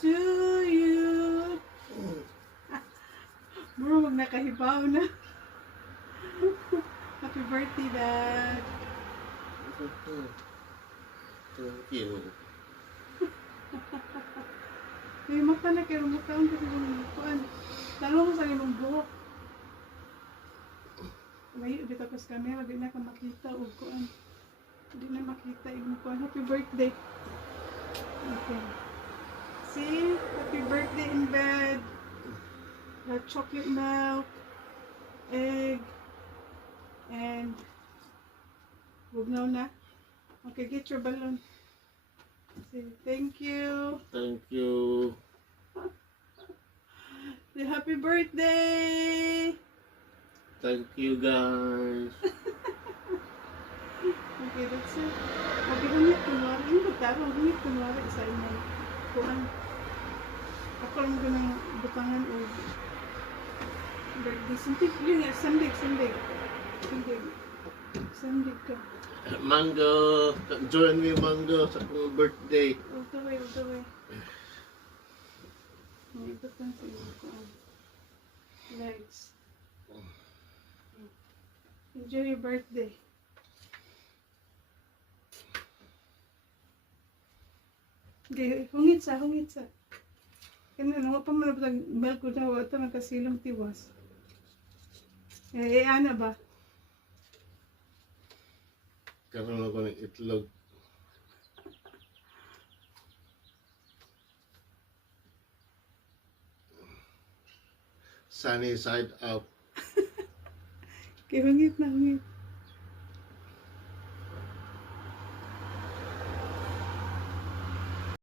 to you. Bro, wag nakahibaw na. Happy birthday, Dad. Thank you. May mata na kayo, mata ang kasi yung kuan. Talo mo sa limang buhok. May dito kas camera, di na ka makita o kuan. Di na makita yung kuan. Happy birthday. Okay. See? Happy birthday in bed. Got chocolate milk, egg, and bugnaw na. Okay, get your balloon. Say thank you. Thank you. Say happy birthday. Thank you, guys. Okay, that's it. Okay, hungit kunwari. Yung pagtaro, hungit kunwari sa inyo. Kuan. Ako lang ganang butangan o birthday. Sandig, yun nga, sandig, sandig. Sandig. Sandig ka. Mango. Join me, Mango, sa akong birthday. All the way, all the way. May butang sa iyo kuan. Legs. Enjoy your birthday. Okay, hungit sa, hungit sa. Kaya naman pa man ang milk ko na ito nagkasilong tiwas. Ana ba? Karoon ako ng itlog. Sunny side up. Kaya hungit na, hungit.